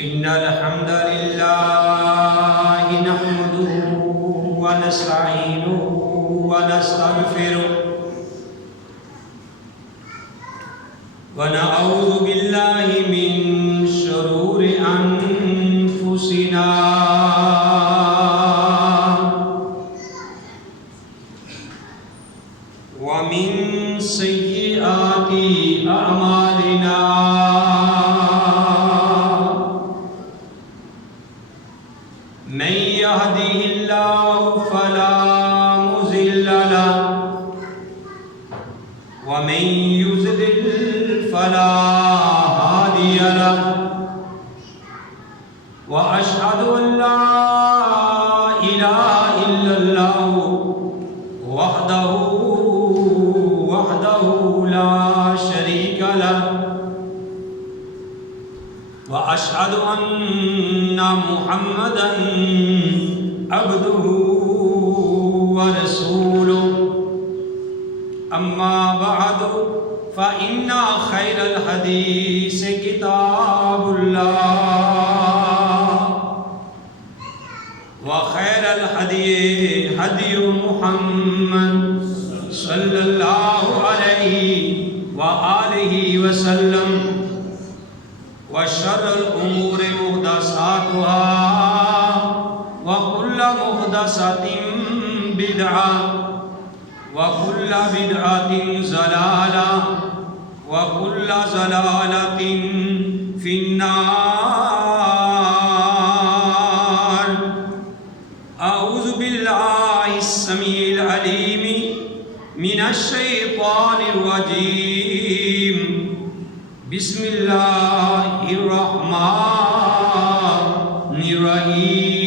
إن الحمد لله نحمده ونستعينه ونستغفره ونعوذ بالله من شرور أنفسنا ومن سيئات أعمالنا من يهده الله فلا مضل له ومن يضلل فلا هادي له وأشهد أن لا إله إلا الله وحده لا شريك له وأشهد أن محمدا عبده ورسوله أما بعد فإن خير الحديث كتاب الله وخير الهدي هدي محمد صلى الله عليه وآله وسلم وشر الأمور محدثاتها وكل محدثة بدعة وكل بدعة ضلالة وكل ضلالة في النار. أعوذ بالله السميع العليم من الشيطان الرجيم. بسم الله الرحمن الرحيم.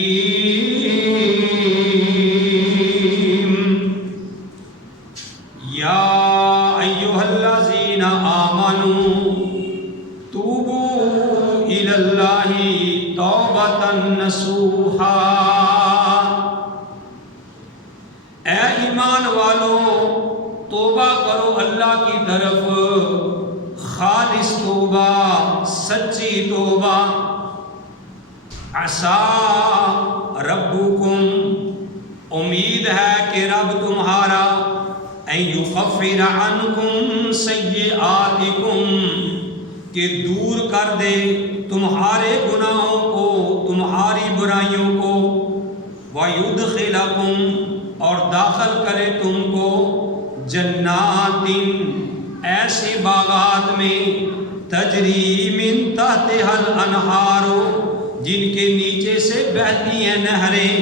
يا أيها الذين آمنوا توبوا إلى الله توبة نصوحا. اے ایمان والو توبہ کرو اللہ کی طرف، خالص توبہ، سچی توبہ. عسیٰ ربکم، امید ہے کہ رب تمہارا، ان یکفر عنکم سیئاتکم، کہ دور کر دے تمہارے گناہوں کو، تمہاری برائیوں کو. ویدخلکم، اور داخل کرے تم کو، جنات، ایسی باغات میں، تجری من تحتہا الانہار، جن کے نیچے سے بہتی ہیں نہریں.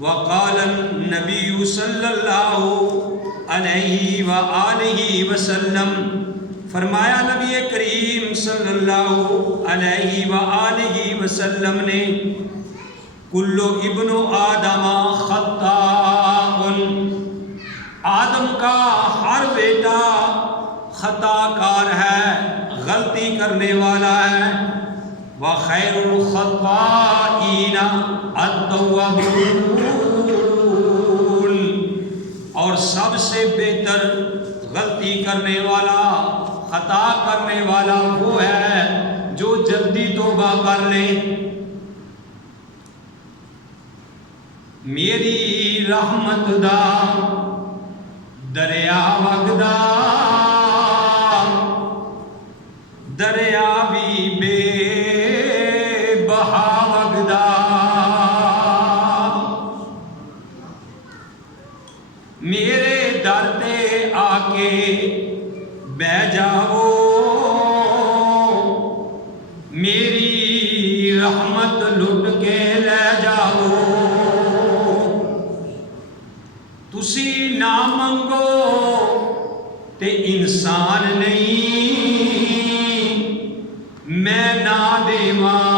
وقال النبی صلی اللہ علیہ وآلہ وسلم، فرمایا نبی کریم صلی اللہ علیہ وآلہ وسلم نے، کل ابن آدم خطاء، آدم کا ہر بیٹا خطا کار ہے، غلطی کرنے والا ہے. وخیر الخطائین التوابون، اور سب سے بہتر غلطی کرنے والا، خطا کرنے والا وہ ہے جو جلدی توبہ کر لے. میری رحمت دا دریا وگدا، دریا بھی بے بہا وگدا. میرے در تے آ کے بہ جاؤ، میری رحمت لٹ کے لے جاؤ. تسی نہ منگو تے انسان نہیں، میں نہ دیواں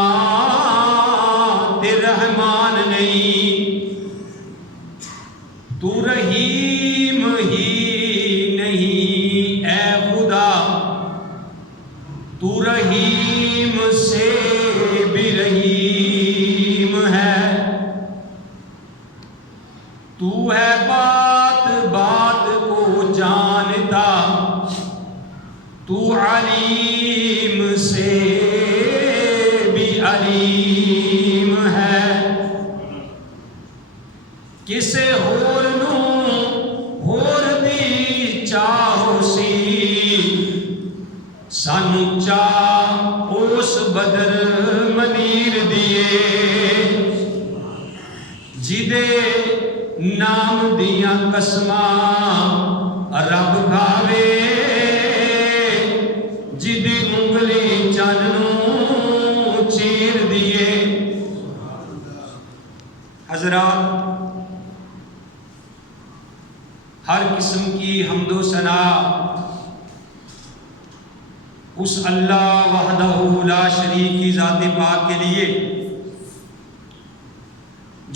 تے رحمان نہیں. تو رحیم ہی نہیں اے خدا، تو رحیم سے بھی رحیم ہے. تو ہے بات بات کو جانتا، تو علیم سے بھی حلیم ہے کسے ہور نو ہور دی چاہو سی سانو چاہ اس بدر منیر دیے جدے نام دیاں قسماں رب کھاوے جدی انگلی چن نو چیر دیے۔ حضرات، ہر قسم کی حمد و ثنا اس اللہ وحدہ لا شریک کی ذات پاک کے لیے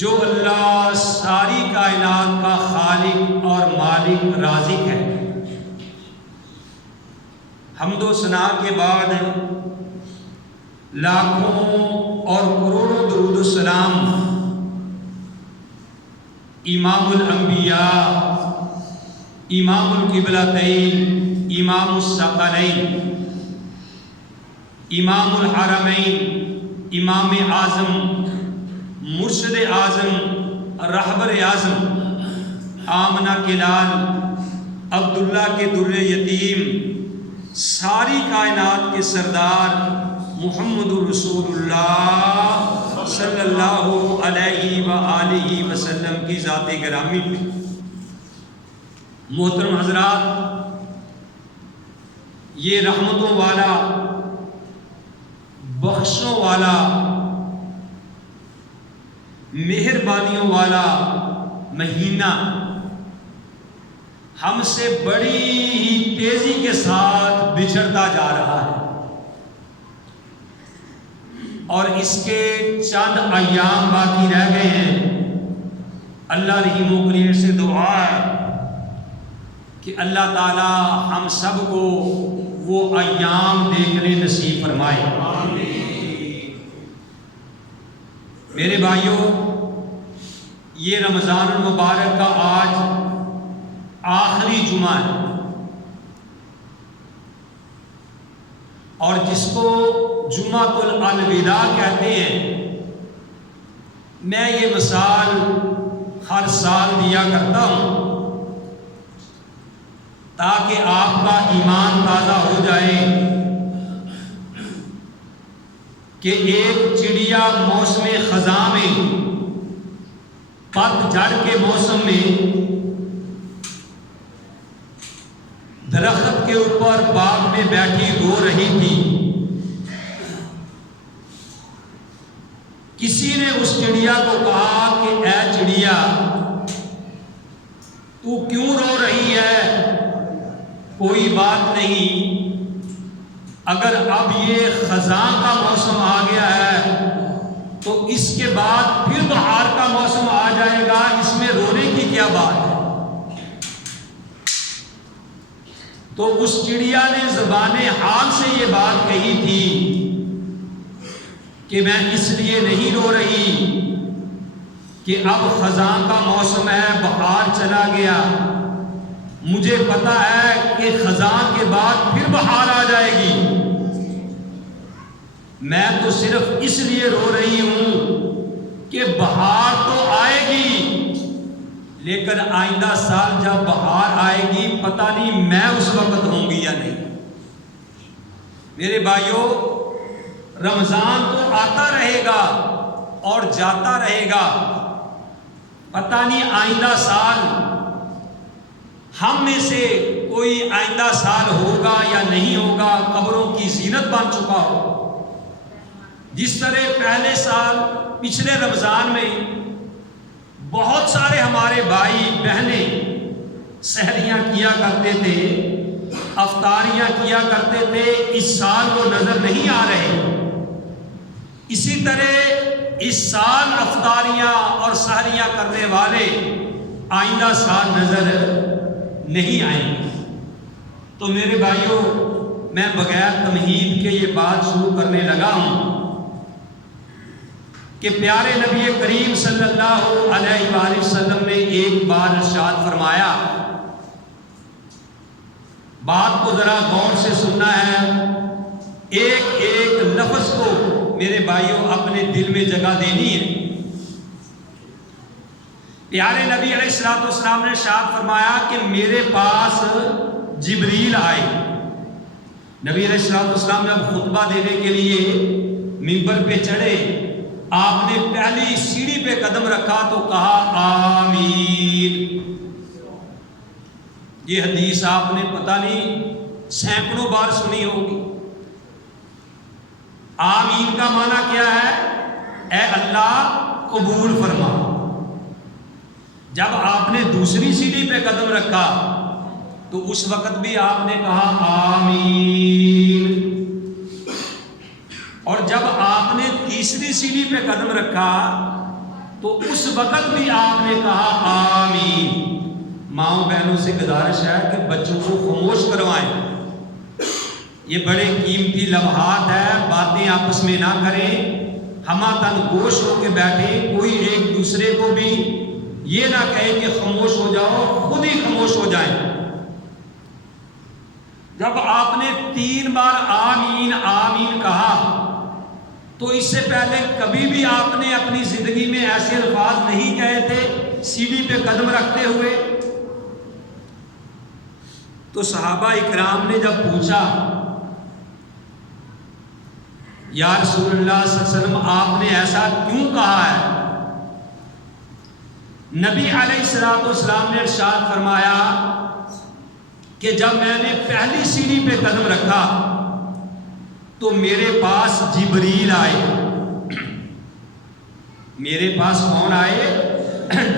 جو اللہ ساری کائنات کا خالق اور مالک رازق ہے۔ حمد و ثنا کے بعد لاکھوں اور کروڑوں درود السلام امام الانبیاء، امام القبلتین، امام الثقلین، امام الحرمین، امام اعظم، مرشد اعظم، رہبر اعظم، آمنہ کے لال، عبداللہ کے در یتیم، ساری کائنات کے سردار محمد الرسول اللہ صلی اللہ علیہ وآلہ وسلم کی ذات گرامی پہ۔ محترم حضرات، یہ رحمتوں والا، بخشوں والا، مہربانیوں والا مہینہ ہم سے بڑی ہی تیزی کے ساتھ بچھڑتا جا رہا ہے، اور اس کے چند ایام باقی رہ گئے ہیں۔ اللہ رحیم و کریم سے دعا ہے کہ اللہ تعالی ہم سب کو وہ ایام دیکھنے نصیب فرمائے۔ میرے بھائیوں، یہ رمضان المبارک کا آج آخری جمعہ ہے، اور جس کو جمعۃ الوداع کہتے ہیں، میں یہ مثال ہر سال دیا کرتا ہوں تاکہ آپ کا ایمان تازہ ہو جائے کہ ایک چڑیا موسم خزاں میں، پت جھڑ کے موسم میں درخت کے اوپر باغ میں بیٹھی رو رہی تھی۔ کسی نے اس چڑیا کو کہا کہ اے چڑیا، تو کیوں رو رہی ہے؟ کوئی بات نہیں، اگر اب یہ خزاں کا موسم آ گیا ہے تو اس کے بعد پھر بہار کا موسم آ جائے گا، اس میں رونے کی کیا بات ہے؟ تو اس چڑیا نے زبان حال سے یہ بات کہی تھی کہ میں اس لیے نہیں رو رہی کہ اب خزاں کا موسم ہے، بہار چلا گیا، مجھے پتا ہے کہ خزاں کے بعد پھر بہار آ جائے گی، میں تو صرف اس لیے رو رہی ہوں کہ بہار تو آئے گی، لیکن آئندہ سال جب بہار آئے گی پتہ نہیں میں اس وقت ہوں گی یا نہیں۔ میرے بھائیوں، رمضان تو آتا رہے گا اور جاتا رہے گا، پتہ نہیں آئندہ سال ہم میں سے کوئی آئندہ سال ہوگا یا نہیں ہوگا، قبروں کی زینت بن چکا ہو۔ جس طرح پہلے سال پچھلے رمضان میں بہت سارے ہمارے بھائی بہنیں سحریاں کیا کرتے تھے، افطاریاں کیا کرتے تھے، اس سال وہ نظر نہیں آ رہے، اسی طرح اس سال افطاریاں اور سحریاں کرنے والے آئندہ سال نظر نہیں آئیں گے۔ تو میرے بھائیوں، میں بغیر تمہید کے یہ بات شروع کرنے لگا ہوں کہ پیارے نبی کریم صلی اللہ علیہ وآلہ وسلم نے ایک بار ارشاد فرمایا، بات کو ذرا غور سے سننا ہے، ایک ایک لفظ کو میرے بھائیوں اپنے دل میں جگہ دینی ہے۔ پیارے نبی علیہ الصلوۃ والسلام نے ارشاد فرمایا کہ میرے پاس جبریل آئے۔ نبی علیہ الصلوۃ والسلام جب خطبہ دینے کے لیے منبر پہ چڑھے، آپ نے پہلی سیڑھی پہ قدم رکھا تو کہا آمین۔ یہ حدیث آپ نے پتہ نہیں سینکڑوں بار سنی ہوگی۔ آمین کا معنی کیا ہے؟ اے اللہ قبول فرما۔ جب آپ نے دوسری سیڑھی پہ قدم رکھا تو اس وقت بھی آپ نے کہا آمین، اور جب آپ نے تیسری سیڑھی پہ قدم رکھا تو اس وقت بھی آپ نے کہا آمین۔ ماؤں بہنوں سے گزارش ہے کہ بچوں کو خاموش کروائیں، یہ بڑے قیمتی لمحات ہیں، باتیں آپس میں نہ کریں، ہمہ تن گوش ہو کے بیٹھیں، کوئی ایک دوسرے کو بھی یہ نہ کہے کہ خاموش ہو جاؤ، خود ہی خاموش ہو جائیں۔ جب آپ نے 3 بار آمین آمین کہا تو اس سے پہلے کبھی بھی آپ نے اپنی زندگی میں ایسے الفاظ نہیں کہے تھے سیڑھی پہ قدم رکھتے ہوئے؟ تو صحابہ اکرام نے جب پوچھا یا رسول اللہ صلی اللہ علیہ وسلم آپ نے ایسا کیوں کہا ہے؟ نبی علیہ الصلوۃ والسلام نے ارشاد فرمایا کہ جب میں نے پہلی سیڑھی پہ قدم رکھا تو میرے پاس جبریل آئے۔ میرے پاس کون آئے؟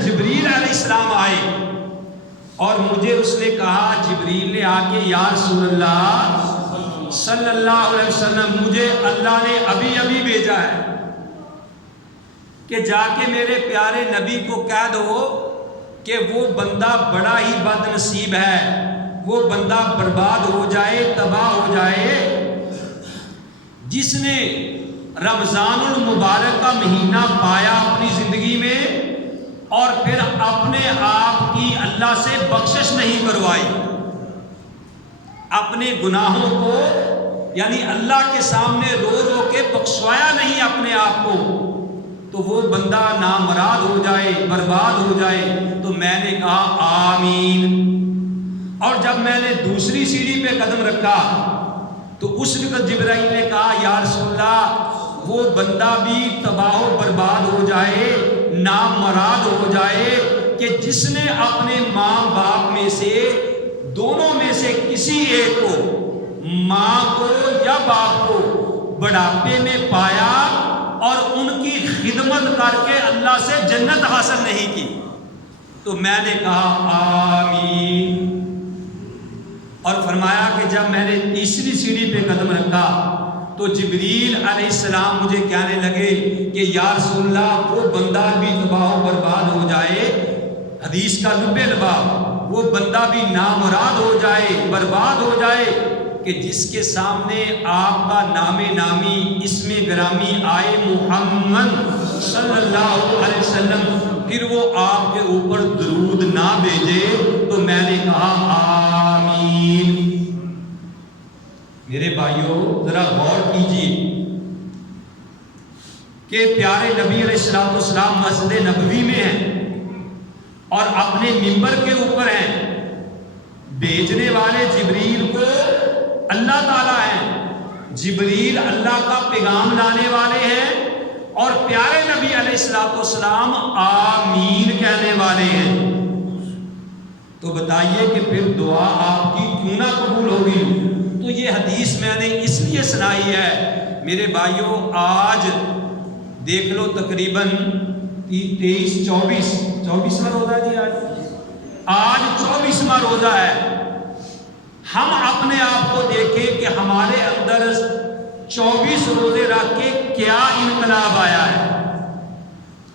جبریل علیہ السلام آئے، اور مجھے اس نے کہا، جبریل نے آ کے یا رسول اللہ صلی اللہ علیہ وسلم مجھے اللہ نے ابھی ابھی بھیجا ہے کہ جا کے میرے پیارے نبی کو کہہ دو کہ وہ بندہ بڑا ہی بد نصیب ہے، وہ بندہ برباد ہو جائے، تباہ ہو جائے، جس نے رمضان المبارک کا مہینہ پایا اپنی زندگی میں اور پھر اپنے آپ کی اللہ سے بخشش نہیں کروائی، اپنے گناہوں کو یعنی اللہ کے سامنے رو رو کے بخشوایا نہیں اپنے آپ کو، تو وہ بندہ نامراد ہو جائے، برباد ہو جائے۔ تو میں نے کہا آمین، اور جب میں نے دوسری سیڑھی پہ قدم رکھا تو اس وقت جبرائیل نے کہا یا رسول اللہ وہ بندہ بھی تباہ و برباد ہو جائے، نامراد ہو جائے کہ جس نے اپنے ماں باپ میں سے دونوں میں سے کسی ایک کو، ماں کو یا باپ کو، بڑھاپے میں پایا اور ان کی خدمت کر کے اللہ سے جنت حاصل نہیں کی۔ تو میں نے کہا آمین، اور فرمایا کہ جب میں نے تیسری سیڑھی پہ قدم رکھا تو جبریل علیہ السلام مجھے کہنے لگے کہ یا رسول اللہ وہ بندہ بھی تباہ و برباد ہو جائے، حدیث کا لبے لباب، وہ بندہ بھی نامراد ہو جائے، برباد ہو جائے کہ جس کے سامنے آپ کا نام نامی اسم گرامی آئے محمد صلی اللہ علیہ وسلم، پھر وہ آپ کے اوپر درود نہ بھیجے۔ تو میں نے کہا آمین۔ میرے بھائیوں ذرا غور کیجیے کہ پیارے نبی علیہ الصلوۃ والسلام مسجد نبوی میں ہیں اور اپنے منبر کے اوپر ہیں، بھیجنے والے جبریل کو اللہ تعالیٰ ہیں، جبریل اللہ کا پیغام لانے والے ہیں، اور پیارے نبی علیہ الصلوۃ والسلام آمین کہنے والے ہیں۔ تو بتائیے کہ پھر دعا آپ کی کیوں نہ قبول ہوگی؟ تو یہ حدیث میں نے اس لیے سنائی ہے میرے بھائیوں، آج دیکھ لو تقریباً 24واں روزہ ہے جی، آج 24واں روزہ ہے۔ ہم اپنے آپ کو دیکھیں کہ ہمارے اندر 24 روزے رکھ کے کیا انقلاب آیا ہے۔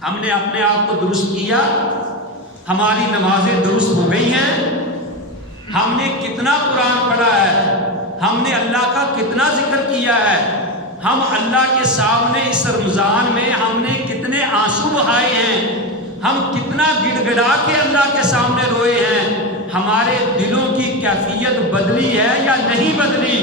ہم نے اپنے آپ کو درست کیا، ہماری نمازیں درست ہو گئی ہیں، ہم نے کتنا قرآن پڑھا ہے، ہم نے اللہ کا کتنا ذکر کیا ہے، ہم اللہ کے سامنے اس رمضان میں ہم نے کتنے آنسو بہائے ہیں، ہم کتنا گڑ گڑا کے اللہ کے سامنے روئے ہیں، ہمارے دلوں کی کیفیت بدلی ہے یا نہیں بدلی؟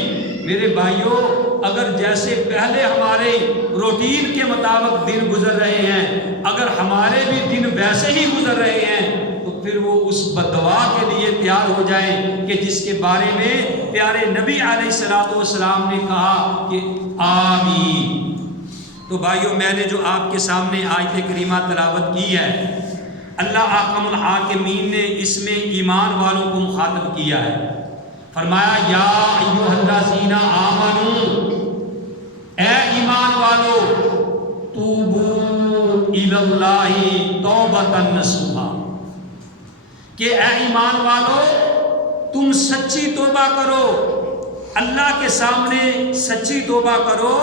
میرے بھائیوں اگر جیسے پہلے ہمارے روٹین کے مطابق دن گزر رہے ہیں، اگر ہمارے بھی دن ویسے ہی گزر رہے ہیں تو پھر وہ اس بددعا کے لیے تیار ہو جائیں کہ جس کے بارے میں پیارے نبی علیہ الصلوۃ والسلام نے کہا کہ آمین۔ تو بھائیوں میں نے جو آپ کے سامنے آیت کریمہ تلاوت کی ہے، اللہ احکم الحاکمین نے اس میں ایمان والوں کو مخاطب کیا ہے۔ فرمایا یا ایھا الذین آمنو، اے ایمان والو، توبوا الی اللہ توبۃ نصوحا، کہ اے ایمان والو تم سچی توبہ کرو، اللہ کے سامنے سچی توبہ کرو۔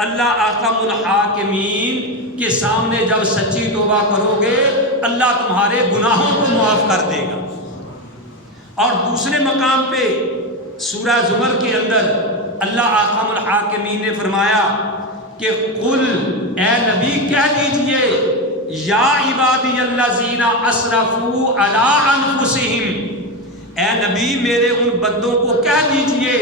اللہ احکم الحاکمین کے سامنے جب سچی توبہ کرو گے اللہ تمہارے گناہوں کو معاف کر دے گا۔ اور دوسرے مقام پہ سورہ زمر کے اندر اللہ احکم الحاکمین نے فرمایا کہ قل، اے نبی کہہ دیجئے، یا عبادی الذین اسرفوا علی انفسہم، اے نبی میرے ان بندوں کو کہہ دیجئے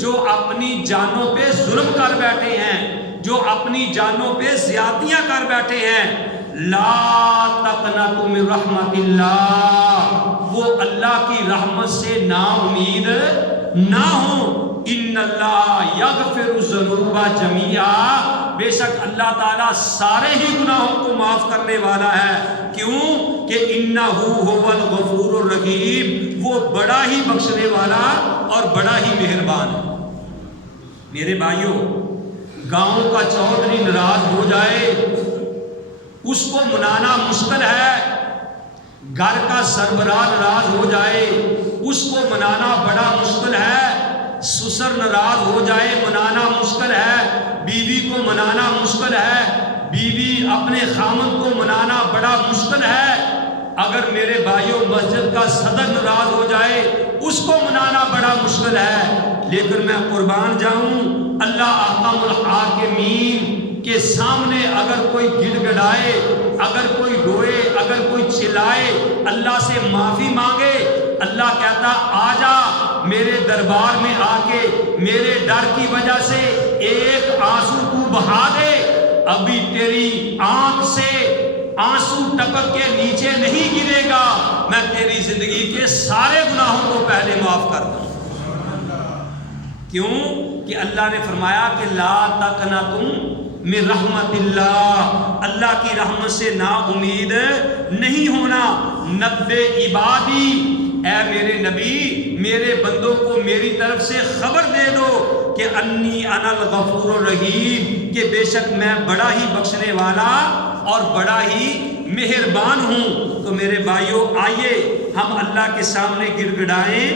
جو اپنی جانوں پہ ظلم کر بیٹھے ہیں، جو اپنی جانوں پہ زیادتیاں کر بیٹھے ہیں، لا تقنطوا من رحمت اللہ، وہ اللہ کی رحمت سے نا امید نہ ہوں۔ ان اللہ یغفر الذنوب جميعا، بے شک اللہ تعالیٰ سارے ہی گناہوں کو معاف کرنے والا ہے۔ کیوں کہ انہ هو الغفور الرحیم، وہ بڑا ہی بخشنے والا اور بڑا ہی مہربان ہے۔ میرے بھائیوں گاؤں کا چودھری ناراض ہو جائے اس کو منانا مشکل ہے، گھر کا سربراہ ناراض ہو جائے اس کو منانا بڑا مشکل ہے، سسر ناراض ہو جائے منانا مشکل ہے، بیوی کو منانا مشکل ہے، بیوی اپنے خامند کو منانا بڑا مشکل ہے۔ اگر میرے بھائیوں مسجد کا صدر ناراض ہو جائے اس کو منانا بڑا مشکل ہے، لیکن میں قربان جاؤں اللہ احکم الحاکمین کے سامنے اگر کوئی گڑ گڑائے، اگر کوئی روئے، اگر کوئی چلائے، اللہ سے معافی مانگے، اللہ کہتا آ جا میرے دربار میں آ کے میرے ڈر کی وجہ سے ایک آنسو تو بہا دے، ابھی تیری آنکھ سے آنسو ٹپک کے نیچے نہیں گرے گا، میں تیری زندگی کے سارے گناہوں کو پہلے معاف کر دوں۔ کیوں کہ اللہ نے فرمایا کہ لا تقنطوا من رحمت اللہ، اللہ کی رحمت سے نا امید نہیں ہونا۔ نبئ عبادی، اے میرے نبی میرے بندوں کو میری طرف سے خبر دے دو کہ انی انا الغفور الرحیم، کہ بے شک میں بڑا ہی بخشنے والا اور بڑا ہی مہربان ہوں۔ تو میرے بھائیوں آئیے ہم اللہ کے سامنے گڑ گڑائیں،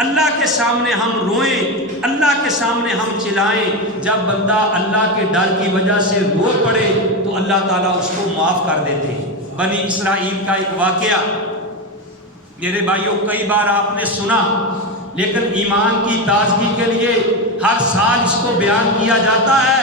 اللہ کے سامنے ہم روئیں، اللہ کے سامنے ہم چلائیں۔ جب بندہ اللہ کے ڈر کی وجہ سے رو پڑے تو اللہ تعالیٰ اس کو معاف کر دیتے ہیں۔ بنی اسرائیل کا ایک واقعہ میرے بھائیوں کئی بار آپ نے سنا، لیکن ایمان کی تازگی کے لیے ہر سال اس کو بیان کیا جاتا ہے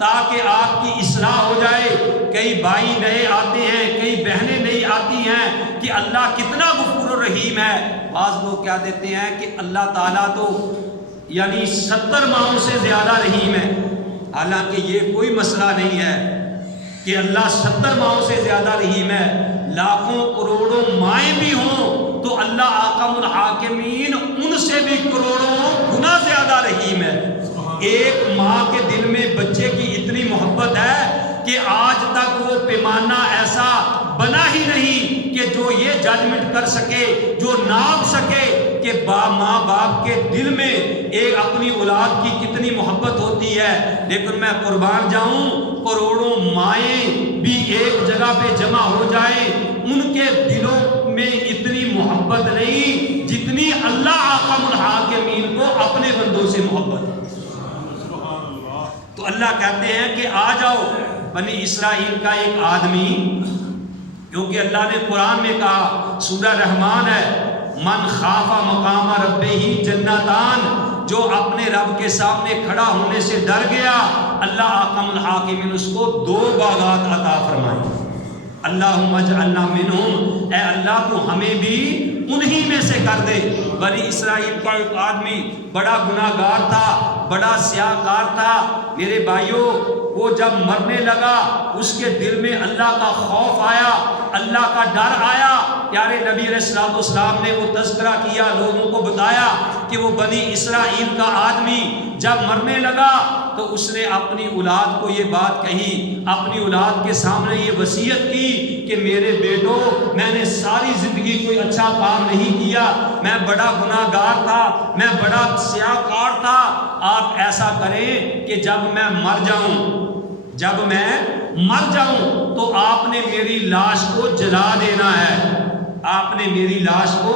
تاکہ آپ کی اصلاح ہو جائے۔ کئی بھائی نئے آتے ہیں، کئی بہنیں نئی آتی ہیں کہ اللہ کتنا غفور الرحیم ہے۔ بعض لوگ کہہ دیتے ہیں کہ اللہ تعالیٰ تو یعنی 70 ماؤں سے زیادہ رحیم ہے، حالانکہ یہ کوئی مسئلہ نہیں ہے کہ اللہ 70 ماؤں سے زیادہ رحیم ہے۔ لاکھوں کروڑوں مائیں بھی ہوں تو اللہ احکم الحاکمین ان سے بھی کروڑوں گنا زیادہ رحیم ہے۔ ایک ماں کے دل میں بچے کی اتنی محبت ہے کہ آج تک وہ پیمانہ ایسا بنا ہی نہیں کہ جو یہ ججمنٹ کر سکے، جو ناپ سکے کہ ماں باپ کے دل میں ایک اپنی اولاد کی کتنی محبت ہوتی ہے۔ لیکن میں قربان جاؤں کروڑوں مائیں بھی ایک جگہ پہ جمع ہو جائیں، ان کے دلوں میں اتنی محبت نہیں جتنی اللہ احکم الحاکمین کو اپنے بندوں سے محبت ہے۔ تو اللہ کہتے ہیں کہ آ جاؤ بنی اسرائیل کا ایک آدمی، کیونکہ اللہ نے قرآن میں کہا سورہ رحمان ہے، من خاف مقام ربہ جنتان، جو اپنے رب کے سامنے کھڑا ہونے سے ڈر گیا اللہ احکم الحاکمین اس کو 2 باغات عطا فرمائے۔ اللہم اجعلنا منہم، اے اللہ تو ہمیں بھی انہی میں سے کر دے۔ بنی اسرائیل کا ایک آدمی بڑا گناہگار تھا، بڑا سیاہ کار تھا۔ میرے بھائیوں وہ جب مرنے لگا اس کے دل میں اللہ کا خوف آیا، اللہ کا ڈر آیا۔ پیارے نبی علیہ الصلوۃ والسلام نے وہ تذکرہ کیا، لوگوں کو بتایا کہ وہ بنی اسرائیل کا آدمی جب مرنے لگا تو اس نے اپنی اولاد کو یہ بات کہی، اپنی اولاد کے سامنے یہ وصیت کی کہ میرے بیٹو، میں نے ساری زندگی کوئی اچھا کام نہیں کیا، میں بڑا گناہ گار تھا، میں بڑا سیاہ کار تھا۔ آپ ایسا کریں کہ جب میں مر جاؤں تو آپ نے میری لاش کو جلا دینا ہے، آپ نے میری لاش کو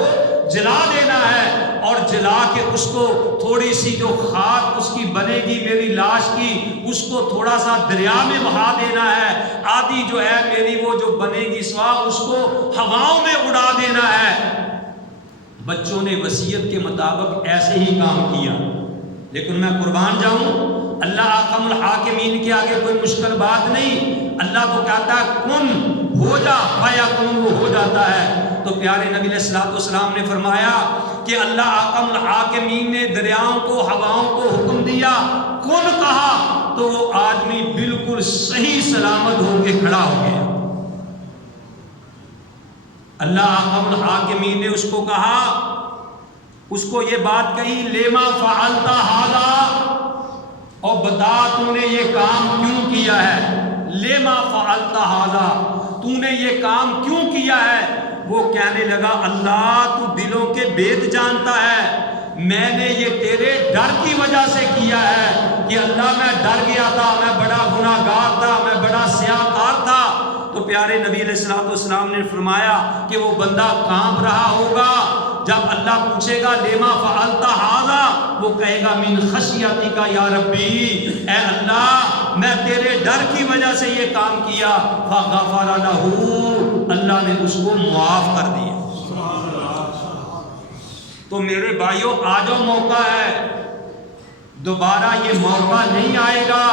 جلا دینا ہے، اور جلا کے اس کو تھوڑی سی جو خاک اس کی بنے گی میری لاش کی، اس کو تھوڑا سا دریا میں بہا دینا ہے، آدھی جو ہے میری وہ جو بنے گی سواہ اس کو ہواؤں میں اڑا دینا ہے۔ بچوں نے وصیت کے مطابق ایسے ہی کام کیا، لیکن میں قربان جاؤں، اللہ احکم الحاکمین کے آگے کوئی مشکل بات نہیں۔ اللہ تو کہتا ہے کن ہو جا، فیکون، وہ ہو جاتا ہے۔ تو پیارے نبی علیہ الصلوۃ والسلام نے فرمایا کہ اللہ احکم الحاکمین نے دریاؤں کو، ہواؤں کو حکم دیا، کن کہا تو وہ آدمی بالکل صحیح سلامت ہو کے کھڑا ہو گیا۔ اللہ احکم الحاکمین نے اس کو کہا، اس کو یہ بات کہی، لیما فعلت ھذا، اور بتا تو نے یہ کام کیوں کیا ہے، لیما فعلت ھذا، تو نے یہ کام کیوں کیا ہے؟ وہ کہنے لگا اللہ تو دلوں کے بید جانتا ہے، میں نے یہ تیرے ڈر کی وجہ سے کیا ہے کہ اللہ میں ڈر گیا تھا، میں بڑا گناہ گار تھا، میں بڑا سیاہ کار تھا۔ تو پیارے نبی علیہ الصلوۃ والسلام نے فرمایا کہ وہ بندہ کانپ رہا ہوگا، جب اللہ پوچھے گا لیما فعلت ھذا، وہ کہے گا من خشیتک یا ربی، اے اللہ میں تیرے ڈر کی وجہ سے یہ کام کیا، فغفر لہ، اللہ نے اس کو معاف کر دیا۔ تو میرے بھائیوں آج موقع ہے، دوبارہ یہ موقع نہیں آئے گا،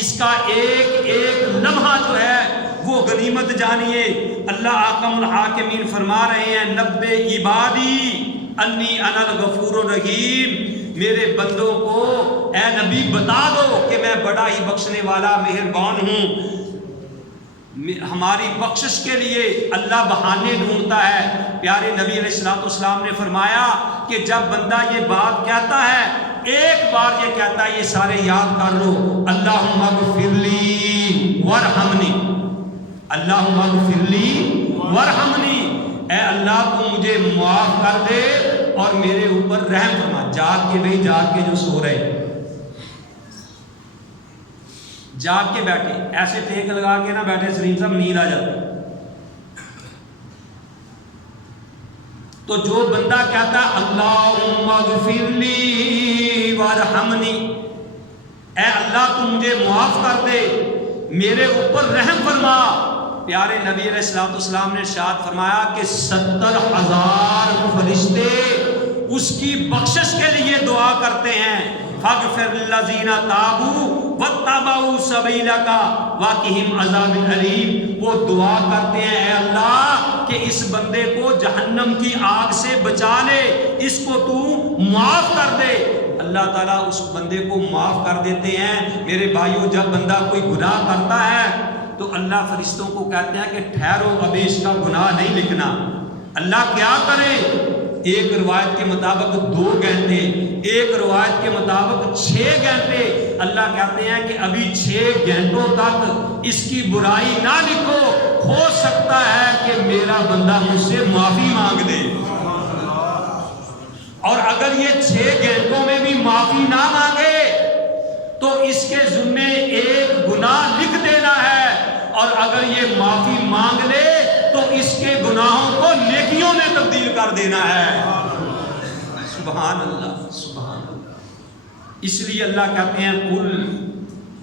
اس کا ایک ایک لمحہ جو ہے وہ غنیمت جانیے۔ اللہ احکم الحاکمین فرما رہے ہیں نبئ عبادی انی انا الغفور الرحیم، میرے بندوں کو اے نبی بتا دو کہ میں بڑا ہی بخشنے والا مہربان ہوں۔ ہماری بخشش کے لیے اللہ بہانے ڈھونڈتا ہے۔ پیارے نبی علیہ الصلوۃ والسلام نے فرمایا کہ جب بندہ یہ بات کہتا ہے، ایک بار یہ کہتا ہے، یہ سارے یاد کر لو، اللہم اغفر لی وارحمنی، اللہم اغفر لی وارحمنی، اے اللہ تو مجھے معاف کر دے اور میرے اوپر رحم فرما۔ جاگ کے بھئی، جاگ کے جو سو رہے، جاگ کے بیٹھے، ایسے ٹیک لگا کے نہ بیٹھے، سلیم صاحب نیند آ جاتی۔ تو جو بندہ کہتا ہے اللہم اغفر لی وارحمنی، اے اللہ تو مجھے معاف کر دے، میرے اوپر رحم فرما، پیارے نبی علیہ الصلوۃ والسلام نے ارشاد فرمایا کہ 70,000 فرشتے اس کی بخشش کے لیے دعا کرتے ہیں، فاغفر للذین تابوا واتبعوا سبیلک وقہم عذاب الیم، وہ دعا کرتے ہیں اے اللہ کہ اس بندے کو جہنم کی آگ سے بچا لے، اس کو تو معاف کر دے۔ اللہ تعالیٰ اس بندے کو معاف کر دیتے ہیں۔ میرے بھائیوں جب بندہ کوئی گناہ کرتا ہے تو اللہ فرشتوں کو کہتے ہیں کہ ٹھہرو، ابھی اس کا گناہ نہیں لکھنا۔ اللہ کیا کرے؟ ایک روایت کے مطابق 2 گھنٹے، ایک روایت کے مطابق 6 گھنٹے۔ اللہ کہتے ہیں کہ ابھی 6 گھنٹوں تک اس کی برائی نہ لکھو، ہو سکتا ہے کہ میرا بندہ مجھ سے معافی مانگ دے، اور اگر یہ 6 گھنٹوں میں بھی معافی نہ مانگے تو اس کے ذمے ایک گناہ لکھ دینا ہے، اور اگر یہ معافی مانگ لے تو اس کے گناہوں کو نیکیوں میں تبدیل کر دینا ہے۔ سبحان اللہ، سبحان اللہ۔ اس لیے اللہ کہتے ہیں قل،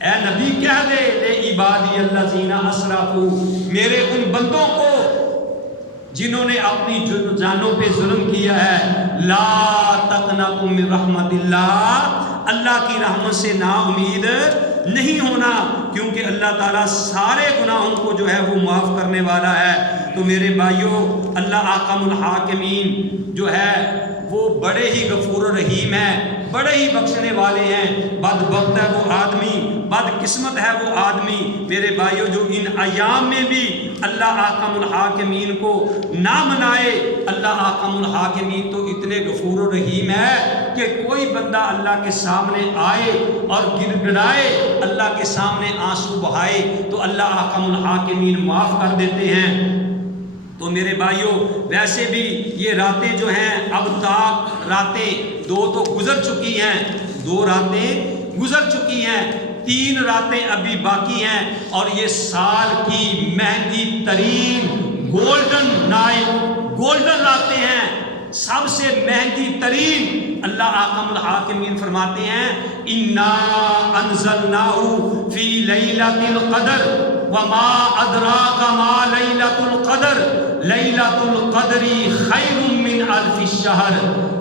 اے نبی کہہ دے، لے عبادی الذین اسرفوا، میرے ان بندوں کو جنہوں نے اپنی جانوں پہ ظلم کیا ہے، لا تقنطوا من رحمت اللہ، اللہ کی رحمت سے نا امید نہیں ہونا، کیونکہ اللہ تعالیٰ سارے گناہوں کو جو ہے وہ معاف کرنے والا ہے۔ تو میرے بھائیوں اللہ احکم الحاکمین جو ہے وہ بڑے ہی غفور و رحیم ہے۔ بڑے ہی بخشنے والے ہیں۔ بدبخت ہے وہ آدمی، بدقسمت ہے وہ آدمی میرے بھائیوں جو ان ایام میں بھی اللہ احکم الحاکمین کو نہ منائے۔ اللہ احکم الحاکمین تو اتنے غفور و رحیم ہے کہ کوئی بندہ اللہ کے سامنے آئے اور گر گڑائے، اللہ کے سامنے آنسو بہائے تو اللہ احکم الحاکمین معاف کر دیتے ہیں۔ تو میرے بھائیوں ویسے بھی یہ راتیں جو ہیں اب تک راتیں 2 تو گزر چکی ہیں، 2 راتیں گزر چکی ہیں، 3 راتیں ابھی باقی ہیں، اور یہ سال کی مہنگی ترین گولڈن راتیں ہیں، سب سے مہنگی ترین۔ اللہ احکم الحاکمین فرماتے ہیں انا انزلناہ فی لیلۃ القدر وما ادراک ما لیلۃ القدر لیلۃ القدر خیر من الف الشہر،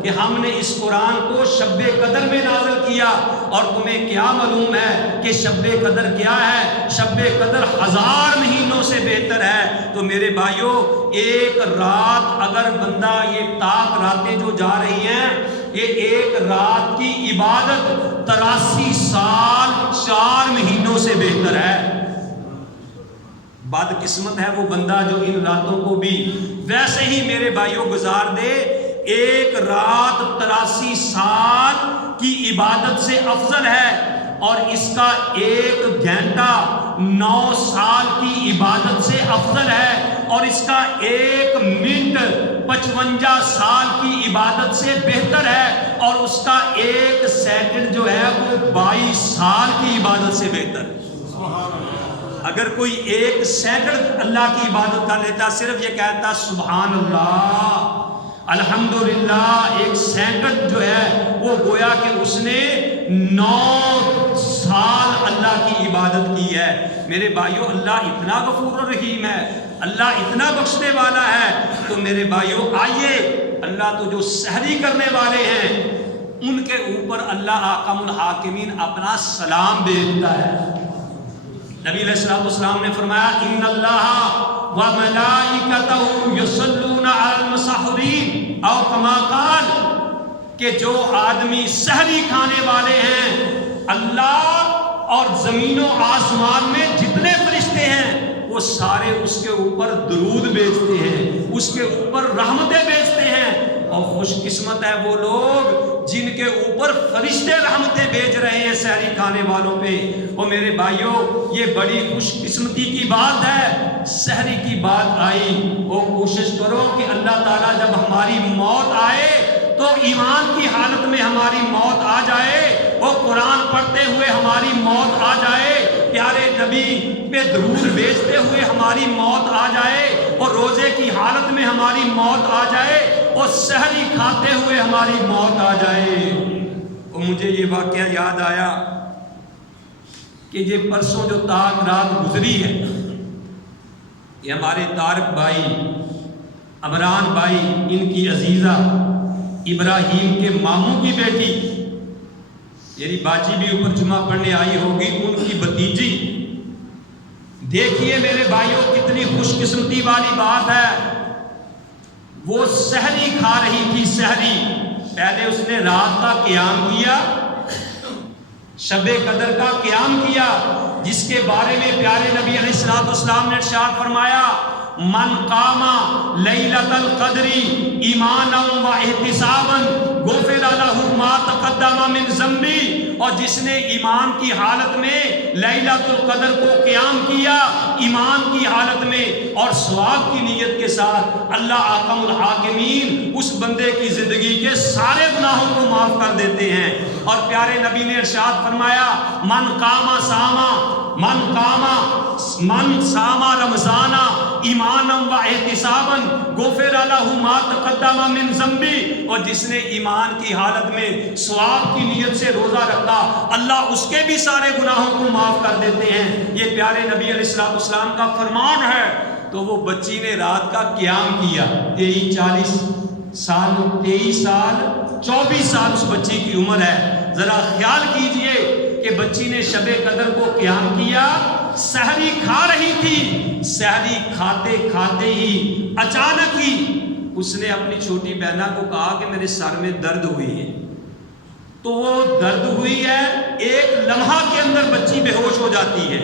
کہ ہم نے اس قرآن کو شب قدر میں نازل کیا، اور تمہیں کیا معلوم ہے کہ شب قدر کیا ہے؟ شب قدر 1000 مہینوں سے بہتر ہے۔ تو میرے بھائیوں ایک رات اگر بندہ یہ تاک راتیں جو جا رہی ہیں، یہ ایک رات کی عبادت 83 سال 4 مہینوں سے بہتر ہے۔ بدقسمت ہے وہ بندہ جو ان راتوں کو بھی ویسے ہی میرے بھائیوں گزار دے۔ ایک رات 83 سال کی عبادت سے افضل ہے، اور اس کا ایک گھنٹہ 9 سال کی عبادت سے افضل ہے، اور اس کا 1 منٹ 55 سال کی عبادت سے بہتر ہے، اور اس کا 1 سیکنڈ جو ہے وہ 22 سال کی عبادت سے بہتر ہے۔ اگر کوئی 1 سیکنڈ اللہ کی عبادت کر لیتا، صرف یہ کہتا سبحان اللہ الحمدللہ، 1 سیکنڈ جو ہے وہ گویا کہ اس نے 9 سال اللہ کی عبادت کی ہے۔ میرے بھائیوں اللہ اتنا غفور و رحیم ہے، اللہ اتنا بخشنے والا ہے۔ تو میرے بھائیوں آئیے، اللہ تو جو سحری کرنے والے ہیں ان کے اوپر اللہ احکم الحاکمین اپنا سلام بھیجتا ہے۔ نبی علیہ السلام نے فرمایا ان اللہ وملائکتہ یصلون علی المسحورین، او کما قال، کہ جو آدمی سحری کھانے والے ہیں، اللہ اور زمین و آسمان میں جتنے فرشتے ہیں وہ سارے اس کے اوپر درود بھیجتے ہیں، اس کے اوپر رحمتیں بھیجتے ہیں۔ اور خوش قسمت ہے وہ لوگ جن کے اوپر فرشتے رحمتیں بھیج رہے ہیں سحری کھانے والوں پہ۔ اور میرے بھائیوں یہ بڑی خوش قسمتی کی بات ہے۔ سحری کی بات آئی، وہ کوشش کرو کہ اللہ تعالیٰ جب ہماری موت آئے تو ایمان کی حالت میں ہماری موت آ جائے، وہ قرآن پڑھتے ہوئے ہماری موت آ جائے، پیارے نبی پہ درود بھیجتے ہوئے ہماری موت آ جائے، اور روزے کی حالت میں ہماری موت آ جائے، اور سحری کھاتے ہوئے ہماری موت آ جائے۔ اور مجھے یہ واقعہ یاد آیا کہ یہ پرسوں جو تاک رات گزری ہے، یہ ہمارے طارق بھائی، عمران بھائی، ان کی عزیزہ ابراہیم کے ماموں کی بیٹی، میری باجی بھی اوپر جمعہ پڑھنے آئی ہوگی، ان کی بھتیجی، دیکھیے میرے بھائیوں کتنی خوش قسمتی والی بات ہے۔ وہ سحری کھا رہی تھی، سحری، پہلے اس نے رات کا قیام کیا، شب قدر کا قیام کیا، جس کے بارے میں پیارے نبی علیہ السلام نے ارشاد فرمایا من قام لیلۃ القدر ایمانا و احتسابا غفر له ما تقدم من ذنبی، اور جس نے ایمان کی حالت میں لیلۃ القدر کو قیام کیا، ایمان کی حالت میں اور ثواب کی نیت کے ساتھ، اللہ احکم الحاکمین اس بندے کی زندگی کے سارے گناہوں کو معاف کر دیتے ہیں۔ اور پیارے نبی نے ارشاد فرمایا من سام رمضان ایمانا و احتسابا غفر له ما تقدم من ذنبی، اور جس نے ایمان کی حالت میں ثواب کی نیت سے روزہ رکھا، اللہ اس کے بھی سارے گناہوں کو معاف کر دیتے ہیں۔ یہ پیارے نبی علیہ السلام کا فرمان ہے۔ تو وہ بچی نے رات کا قیام کیا، 23 سال 24 سال اس بچی کی عمر ہے۔ ذرا خیال کیجئے کہ بچی نے شب قدر کو قیام کیا، سحری کھا رہی تھی، سحری کھاتے کھاتے ہی اچانک ہی اس نے اپنی چھوٹی بہنہ کو کہا کہ میرے سر میں درد ہوئی ہے۔ تو وہ درد ہوئی ہے، ایک لمحہ کے اندر بچی بے ہوش ہو جاتی ہے،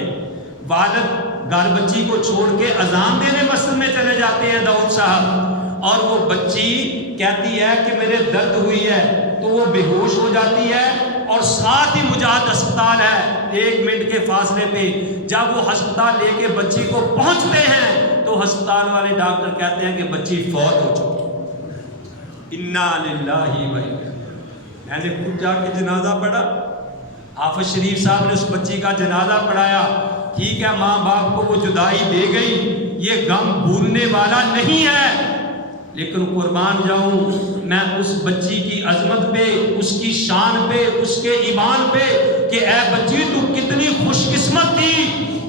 والد گھر بچی کو چھوڑ کے اذان دینے مسجد میں چلے جاتے ہیں داؤد صاحب، اور وہ بچی کہتی ہے کہ میرے درد ہوئی ہے، تو وہ بے ہوش ہو جاتی ہے، اور ساتھ ہی مجاہد ہسپتال ہے 1 منٹ کے فاصلے پہ، جب وہ ہسپتال لے کے بچی کو پہنچتے ہیں تو ہسپتال والے ڈاکٹر کہتے ہیں کہ بچی فوت ہو چکی۔ انا للہ و انا، میں نے خود جا کے جنازہ پڑھا، حافظ شریف صاحب نے اس بچی کا جنازہ پڑھایا۔ ٹھیک ہے، ماں باپ کو وہ جدائی دے گئی، یہ غم بھولنے والا نہیں ہے، لیکن قربان جاؤں میں اس بچی کی عظمت پہ، اس کی شان پہ، اس کے ایمان پہ، کہ اے بچی تو کتنی خوش قسمت تھی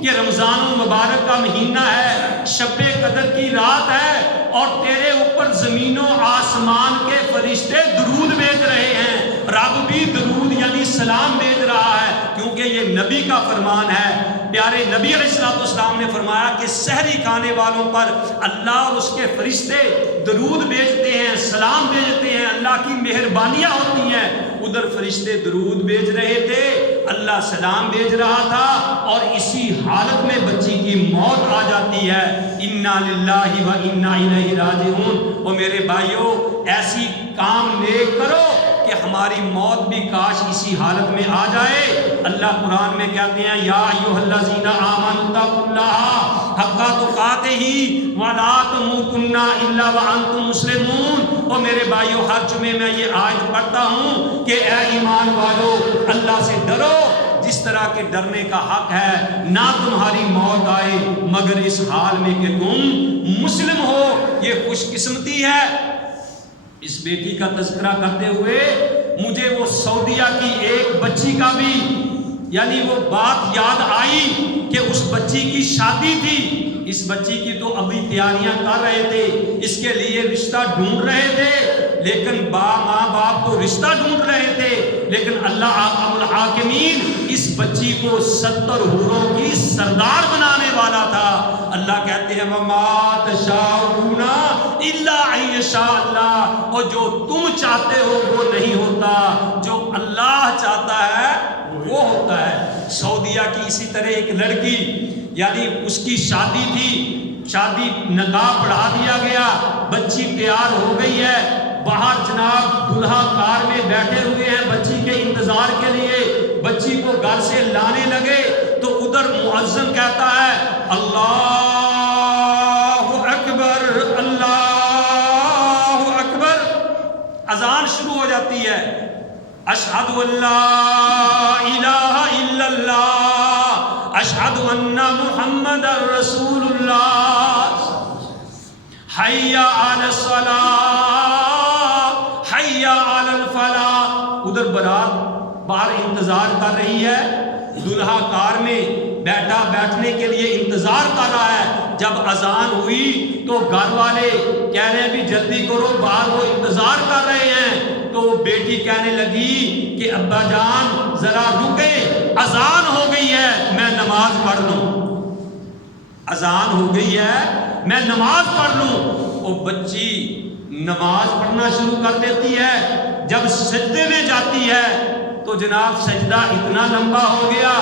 کہ رمضان المبارک کا مہینہ ہے، شب قدر کی رات ہے، اور تیرے اوپر زمین و آسمان کے فرشتے درود بھیج رہے ہیں، رب بھی درود یعنی سلام بھیج رہا ہے، کیونکہ یہ نبی کا فرمان ہے۔ پیارے نبی علیہ السلام نے فرمایا کہ سحری کھانے والوں پر اللہ اور اس کے فرشتے درود بھیجتے ہیں، سلام بھیجتے ہیں، اللہ کی مہربانیاں ہوتی ہیں۔ ادھر فرشتے درود بھیج رہے تھے، اللہ سلام بھیج رہا تھا، اور اسی حالت میں بچی کی موت آ جاتی ہے۔ انا للہ و انا الیہ راجعون۔ اور میرے بھائیوں، ایسی کام نیک کرو کہ ہماری موت بھی کاش اسی حالت میں آ جائے۔ اللہ قرآن میں کہتے ہیں یا ایھا الذین آمنوا اتقوا اللہ حق تقاتہ ولا تموتن الا وانتم مسلمون۔ اور میرے بھائیوں، ہر جمعے میں یہ آیت پڑھتا ہوں کہ اے ایمان والو، اللہ سے ڈرو جس طرح کے ڈرنے کا حق ہے، نہ تمہاری موت آئے مگر اس حال میں کہ تم مسلم ہو۔ یہ خوش قسمتی ہے۔ اس بیٹی کا تذکرہ کرتے ہوئے مجھے وہ سعودیہ کی ایک بچی کا بھی یعنی وہ بات یاد آئی کہ اس بچی کی شادی تھی، اس بچی کی تو ابھی تیاریاں کر رہے تھے، اس کے لیے رشتہ ڈھونڈ رہے تھے، لیکن ماں باپ تو رشتہ ڈھونڈ رہے تھے، لیکن اللہ الحاکمین اس بچی کو 70 حوروں کی سردار بنانے والا تھا۔ اللہ کہتے ہیں وَمَا تَشَاءُونَ إِلَّا أَن يَشَاءَ اللَّهُ، اور جو تم چاہتے ہو وہ نہیں ہوتا، جو اللہ چاہتا ہے وہ ہوتا ہے۔ سعودیہ کی اسی طرح ایک لڑکی یعنی اس کی شادی تھی، شادی نکاح پڑھا دیا گیا، بچی تیار ہو گئی ہے، باہر جناب دلہا کار میں بیٹھے ہوئے ہیں بچی کے انتظار کے لیے، بچی کو گھر سے لانے لگے تو ادھر مؤذن کہتا ہے اللہ اکبر اللہ اکبر، اذان شروع ہو جاتی ہے، اشہد ان لا الہ الا اللہ اشہد ان محمد رسول اللہ حی علی الصلاۃ حی علی الفلاح۔ ادھر بارات باہر انتظار کر رہی ہے، دلہا کار میں بیٹھنے کے لیے انتظار کر رہا ہے۔ جب اذان ہوئی تو گھر والے کہہ رہے ہیں بھی جلدی کرو، باہر وہ انتظار کر رہے ہیں۔ تو بیٹی کہنے لگی کہ ابا جان ذرا رکیں، اذان ہو گئی ہے میں نماز پڑھ لوں، اذان ہو گئی ہے میں نماز پڑھ لوں۔ وہ بچی نماز پڑھنا شروع کر دیتی ہے، جب سجدے میں جاتی ہے تو جناب سجدہ اتنا لمبا ہو گیا،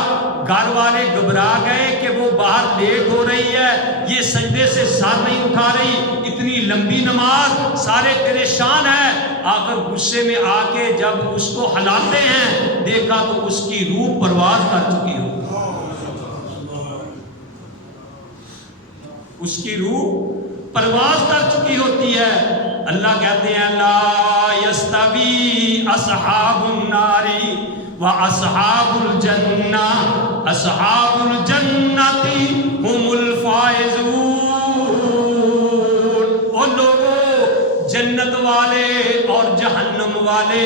گھر والے گھبرا گئے کہ وہ باہر لیٹ ہو رہی ہے، یہ سجدے سے سر نہیں اٹھا رہی، اتنی لمبی نماز، سارے پریشان ہیں۔ آخر غصے میں آ کے جب اس کو ہلاتے ہیں دیکھا تو اس کی روح پرواز کر چکی ہو، اس کی روح پرواز کر چکی ہوتی ہے۔ اللہ کہتے ہیں لا یستوی اصحاب النار و اصحاب الجنہ اصحاب الجنۃ هم الفائزون۔ اور لوگوں، جنت والے اور جہنم والے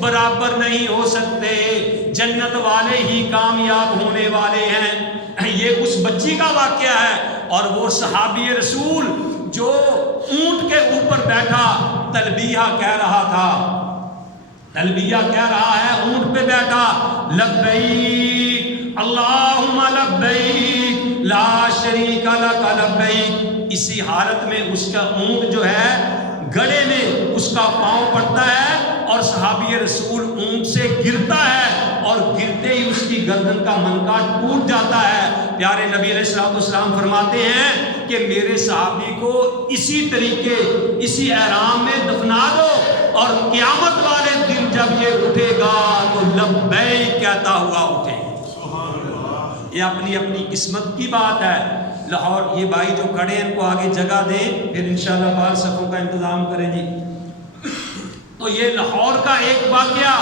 برابر نہیں ہو سکتے، جنت والے ہی کامیاب ہونے والے ہیں۔ یہ اس بچی کا واقعہ ہے۔ اور وہ صحابی رسول جو اونٹ کے اوپر بیٹھا تلبیہ کہہ رہا تھا، تلبیہ کہہ رہا ہے، اونٹ پہ بیٹھا لبیک اللہم لبیک لا شریک لک لبیک۔ اسی حالت میں اس کا اونٹ جو ہے گڑے میں اس کا پاؤں پڑتا ہے اور صحابی رسول اونٹ سے گرتا ہے اور گرتے ہی اس کی گردن کا منکا ٹوٹ جاتا ہے. پیارے نبی علیہ السلام فرماتے ہیں کہ میرے صحابی کو اسی طریقے اسی احرام میں دفنا دو اور قیامت والے دن جب یہ اٹھے گا تو لبیک کہتا ہوا اٹھے. یہ اپنی اپنی قسمت کی بات ہے. لاہور یہ بھائی جو کھڑے ہیں ان کو آگے جگہ دیں, پھر انشاءاللہ بال صفوں کا انتظام کریں جی. تو یہ لاہور کا ایک واقعہ,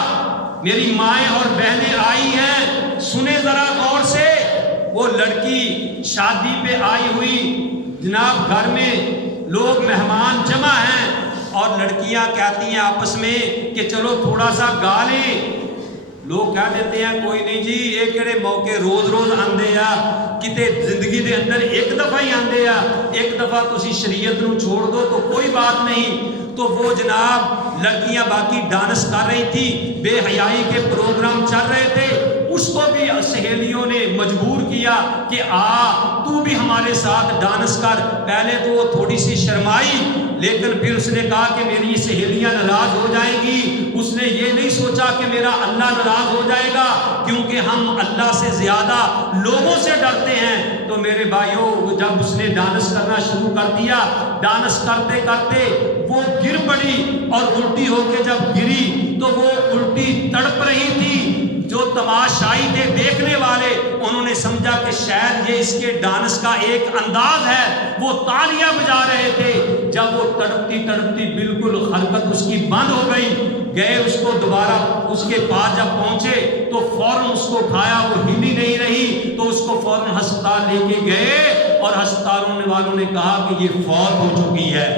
میری مائیں اور بہنیں آئی ہیں, سنیں ذرا غور سے. وہ لڑکی شادی پہ آئی ہوئی, جناب گھر میں لوگ مہمان جمع ہیں اور لڑکیاں کہتی ہیں آپس میں کہ چلو تھوڑا سا گا لیں. لوگ کہہ دیتے ہیں کوئی نہیں جی, یہ کہڑے موقع روز روز آندے آ, کتے زندگی دے اندر ایک دفعہ ہی آندے آ, ایک دفعہ تسی شریعت نو چھوڑ دو تو کوئی بات نہیں. تو وہ جناب لڑکیاں باقی ڈانس کر رہی تھی, بے حیائی کے پروگرام چل رہے تھے. اس کو بھی سہیلیوں نے مجبور کیا کہ تو بھی ہمارے ساتھ ڈانس کر. پہلے تو وہ تھوڑی سی شرمائی, لیکن پھر اس نے کہا کہ میری سہیلیاں ناراض ہو جائیں گی. اس نے یہ نہیں سوچا کہ میرا اللہ ناراض ہو جائے گا, کیونکہ ہم اللہ سے زیادہ لوگوں سے ڈرتے ہیں. تو میرے بھائیوں, جب اس نے ڈانس کرنا شروع کر دیا, ڈانس کرتے کرتے وہ گر پڑی اور الٹی ہو کے جب گری تو وہ الٹی تڑپ رہی تھی. جو تماشائی تھے دیکھنے والے, انہوں نے سمجھا کہ شاید یہ اس کے ڈانس کا ایک انداز ہے, وہ تالیاں بجا رہے تھے. جب وہ تڑپتی تڑپتی بالکل حرکت اس کی بند ہو گئی, گئے اس کو دوبارہ اس کے پاس جب پہنچے تو فوراً اس کو اٹھایا, وہ ہلی نہیں رہی تو اس کو فوراً ہسپتال لے کے گئے اور ہسپتال والوں نے کہا کہ یہ فوت ہو چکی ہے.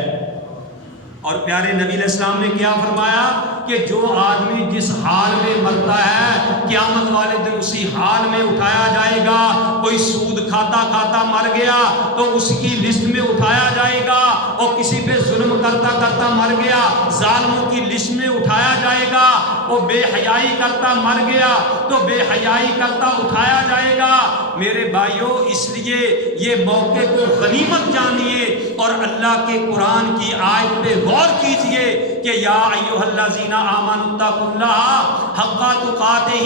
اور پیارے نبی علیہ السلام نے کیا فرمایا کہ جو آدمی جس حال میں مرتا ہے قیامت والے دن اسی حال میں اٹھایا جائے گا. کوئی سود کھاتا کھاتا مر گیا تو اس کی لسٹ میں اٹھایا جائے گا, اور کسی پہ ظلم کرتا کرتا مر گیا ظالموں کی لسٹ میں اٹھایا جائے گا. وہ بے حیائی کرتا مر گیا تو بے حیائی کرتا اٹھایا جائے گا. میرے بھائیوں, اس لیے یہ موقع کو غنیمت جانیے اور اللہ کے قرآن کی آیت پہ غور کیجئے کہ یا ایھا الذین آمنوا اتقوا اللہ حق تقاتہ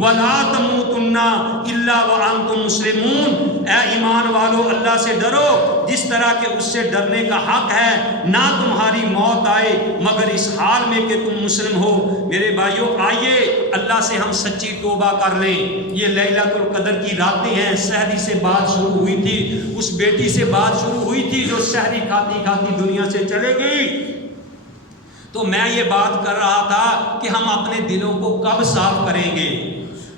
ولا تموتن الا وانتم مسلمون. اے ایمان والو, اللہ سے ڈرو جس طرح کہ اس سے ڈرنے کا حق ہے, نہ تمہاری موت آئے مگر اس حال میں کہ تم مسلم ہو. میرے بھائیوں, آئیے اللہ سے ہم سچی توبہ کر لیں. یہ لیلۃ القدر کی راتیں ہیں. سحری سے بات شروع ہوئی تھی, اس بیٹی سے بات شروع ہوئی تھی جو سحری کھاتی کھاتی دنیا سے چلے گئی. تو میں یہ بات کر رہا تھا کہ ہم اپنے دلوں کو کب صاف کریں گے,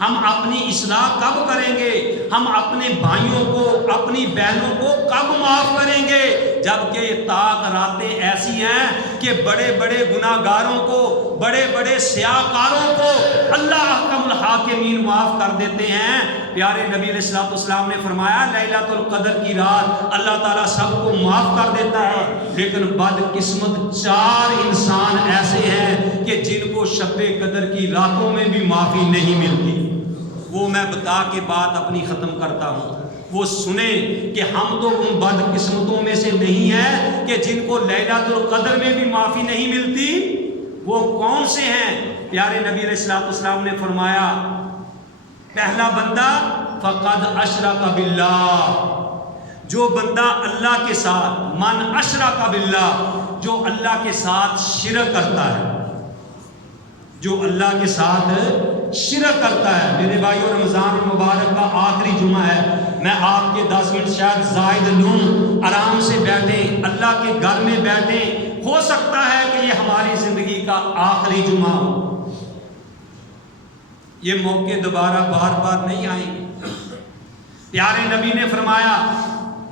ہم اپنی اصلاح کب کریں گے, ہم اپنے بھائیوں کو اپنی بہنوں کو کب معاف کریں گے, جبکہ طاق راتیں ایسی ہیں کہ بڑے بڑے گناہ گاروں کو, بڑے بڑے سیاہ کاروں کو اللہ احکم الحاکمین معاف کر دیتے ہیں. پیارے نبی علیہ السلام نے فرمایا لیلۃ القدر کی رات اللہ تعالیٰ سب کو معاف کر دیتا ہے, لیکن بدقسمت 4 انسان ایسے ہیں کہ جن کو شب قدر کی راتوں میں بھی معافی نہیں ملتی. وہ میں بتا کے بات اپنی ختم کرتا ہوں, وہ سنیں کہ ہم تو ان بدقسمتوں میں سے نہیں ہیں کہ جن کو لیلۃ القدر میں بھی معافی نہیں ملتی. وہ کون سے ہیں؟ پیارے نبی علیہ السلام نے فرمایا پہلا بندہ فقد اشرک باللہ, جو بندہ اللہ کے ساتھ, من اشرک باللہ, جو اللہ کے ساتھ شرک کرتا ہے, جو اللہ کے ساتھ شرک کرتا ہے. میرے بھائیو, رمضان المبارک کا آخری جمعہ ہے, میں آپ کے 10 منٹ شاید زائد لوں, آرام سے بیٹھیں, اللہ کے گھر میں بیٹھیں. ہو سکتا ہے کہ یہ ہماری زندگی کا آخری جمعہ ہو, یہ موقع دوبارہ بار بار نہیں آئیں گے. پیارے نبی نے فرمایا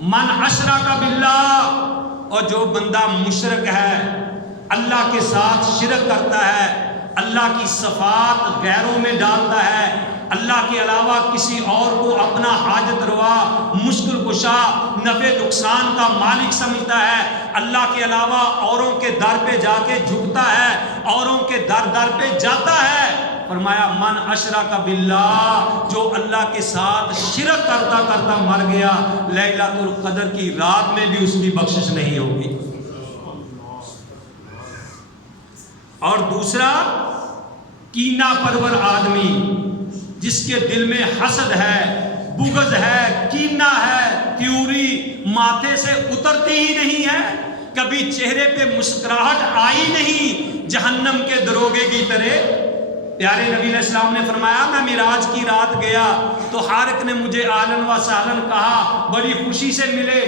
من اشرک باللہ, اور جو بندہ مشرک ہے, اللہ کے ساتھ شرک کرتا ہے, اللہ کی صفات غیروں میں ڈالتا ہے, اللہ کے علاوہ کسی اور کو اپنا حاجت روا, مشکل کشا, نفع نقصان کا مالک سمجھتا ہے, اللہ کے علاوہ اوروں کے در پہ جا کے جھکتا ہے, اوروں کے در پہ جاتا ہے. فرمایا من اشرک باللہ, جو اللہ کے ساتھ شرک کرتا کرتا مر گیا, لیلۃ القدر کی رات میں بھی اس کی بخشش نہیں ہوگی. اور دوسرا کینہ پرور آدمی جس کے دل میں حسد ہے، بغض ہے، کینہ ہے، تیوری ماتھے سے اترتی ہی نہیں ہے، کبھی چہرے پہ مسکراہٹ آئی نہیں، جہنم کے دروگے کی طرح۔ پیارے نبی علیہ السلام نے فرمایا میں معراج کی رات گیا تو حارق نے مجھے آلن و سالن کہا، بڑی خوشی سے ملے۔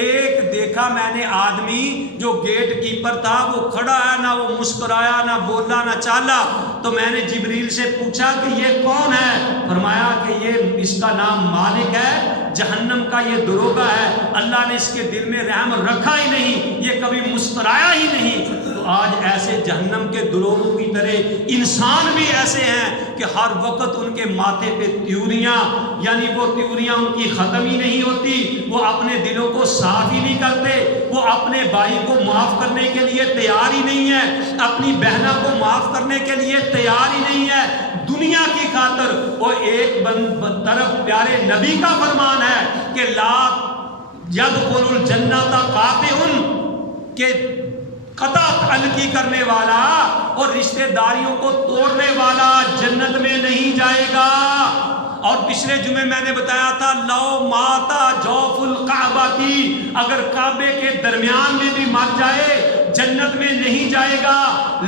ایک دیکھا میں نے آدمی جو گیٹ کیپر تھا، وہ کھڑا ہے، نہ وہ مسکرایا، نہ بولا، نہ چالا۔ تو میں نے جبریل سے پوچھا کہ یہ کون ہے؟ فرمایا کہ یہ اس کا نام مالک ہے، جہنم کا یہ دروگا ہے، اللہ نے اس کے دل میں رحم رکھا ہی نہیں، یہ کبھی مسکرایا ہی نہیں۔ تو آج ایسے جہنم کے دروگوں کی طرح انسان بھی ایسے ہیں کہ ہر وقت ان کے ماتھے پہ تیوریاں، یعنی وہ تیوریاں ان کی ختم ہی نہیں ہوتی، وہ اپنے دلوں کو صاف ہی نہیں کرتے، وہ اپنے بھائی کو معاف کرنے کے لیے تیار ہی نہیں ہے، اپنی بہنہ کو معاف کرنے کے لیے تیار ہی نہیں ہے، دنیا کی خاطر۔ وہ ایک طرف پیارے نبی کا فرمان ہے کہ لا یدخل الجنۃ قاطع، کہ قطع تعلقی کرنے والا اور رشتہ داریوں کو توڑنے والا جنت میں نہیں جائے گا۔ اور پچھلے جمعے میں نے بتایا تھا لو ماتا جوف الکعبہ کی، اگر کعبے کے درمیان میں بھی مر جائے جنت میں نہیں جائے گا۔